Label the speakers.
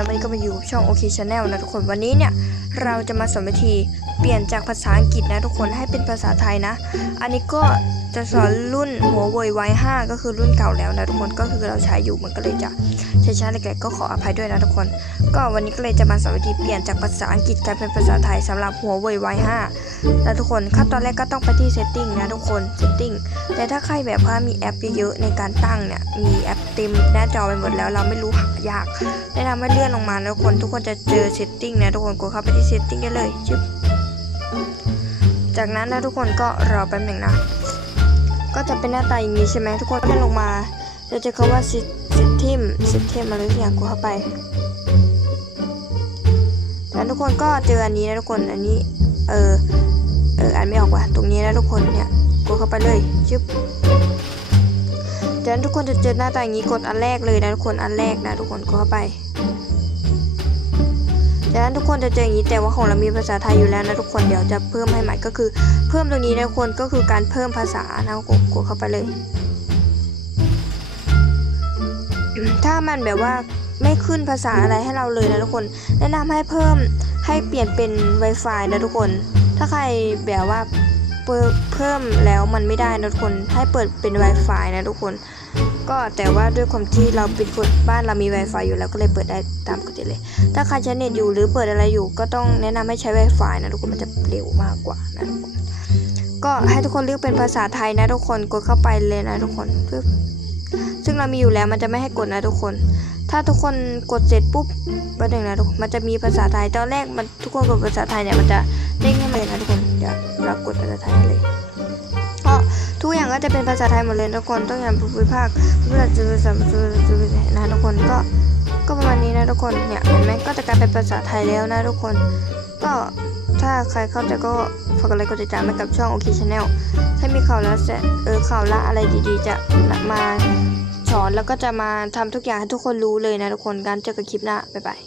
Speaker 1: นะวันนี้ก็มาอยู่ช่องโอเคชาแนลนะทุกคนวันนี้เนี่ยเราจะมาสอนวิธี เปลี่ยนจากภาษาอังกฤษนะทุกคนให้เป็นภาษาไทยนะ อันนี้ก็จะสอนรุ่นหัวเว่ย Y5 ก็คือรุ่นเก่าแล้วนะทุกคนก็คือเราใช้อยู่มันก็เลยจะช้าๆเล็กๆก็ขออภัยด้วยนะทุกคน ก็วันนี้ก็เลยจะมาสอนวิธีเปลี่ยนจากภาษาอังกฤษกลายเป็นภาษาไทยสำหรับหัวเว่ย Y5 นะทุกคนขั้นตอนแรกก็ต้องไปที่ setting นะทุกคน setting แต่ถ้าใครแบบว่ามีแอปเยอะๆในการตั้งเนี่ยมีแอปเต็มหน้าจอไปหมดแล้วเราไม่รู้หายากแนะนำให้เลื่อนลงมานะทุกคนทุกคนจะเจอ setting นะทุกคนกดเข้าไปที่ setting ได้เลยชึบ จากนั้นนะทุกคนก็รอแป๊บหนึ่งนะ ก็จะเป็นหน้าตาอย่างนี้ใช่ไหมทุกคนเลื่อนลงมาจะเจอคำว่า set- setting setting อะไรสักอย่างกดเข้าไปแล้วทุกคนก็เจออันนี้นะทุกคนอันนี้ เออเอออ่านไม่ออกว่ะตรงนี้นะทุกคนเนี่ยกดเข้าไปเลยชึบจากนั้นทุกคนจะเจอหน้าตาอย่างนี้กดอันแรกเลยนะทุกคนอันแรกนะทุกคนกดเข้าไป จากนั้นทุกคนจะเจออย่างนี้แต่ว่าของเรามีภาษาไทยอยู่แล้วนะทุกคนเดี๋ยวจะเพิ่มให้ใหม่ก็คือ เพิ่มตรงนี้นะทุกคนก็คือการเพิ่มภาษานะกดกดเข้าไปเลย ถ้ามันแบบว่าไม่ขึ้นภาษาอะไรให้เราเลยนะทุกคน แนะนำให้เพิ่มให้เปลี่ยนเป็น Wi-Fi นะทุกคน ถ้าใครแบบว่าเปิดเพิ่มแล้วมันไม่ได้นะทุกคน ให้เปิดเป็น Wi-Fi นะทุกคน ก็แต่ว่าด้วยความที่เราเป็นคนบ้านเรามี Wi-Fi อยู่แล้วก็เลยเปิดได้ตามปกติเลย ถ้าใครใช้เน็ตอยู่หรือเปิดอะไรอยู่ ก็ต้องแนะนำให้ใช้ Wi-Fi นะทุกคนมันจะเร็วมากกว่านะทุกคนก็ให้ทุกคนเลือกเป็นภาษาไทยนะทุกคนกดเข้าไปเลยนะทุกคนปึ๊บซึ่งเรามีอยู่แล้วมันจะไม่ให้กดนะทุกคน ถ้าทุกคนกดเสร็จปุ๊บประเด็นนะทุกคนมันจะมีภาษาไทยตอนแรกมันทุกคนกดภาษาไทยเนี่ยมันจะเด้งให้มาเลยนะทุกคนเดี๋ยวเรากดภาษาไทยเลย ทุกอย่างก็จะเป็นภาษาไทยหมดเลยทุกคนต้องอย่างภูมิภาคเวลาจะภาษานะทุกคนก็ก็ประมาณนี้นะทุกคนเนี่ยเห็นไหมก็จะกลายเป็นภาษาไทยแล้วนะทุกคน ก็ถ้าใครเข้าใจก็ฝากกดไลค์กดติดตามให้กับช่องโอเคชาแนลให้มีข่าวและเออข่าวละอะไรดีๆ จะมาสอนแล้วก็จะมาทำทุกอย่างให้ทุกคนรู้เลยนะทุกคนการเจอกันคลิปหน้าบ๊ายบาย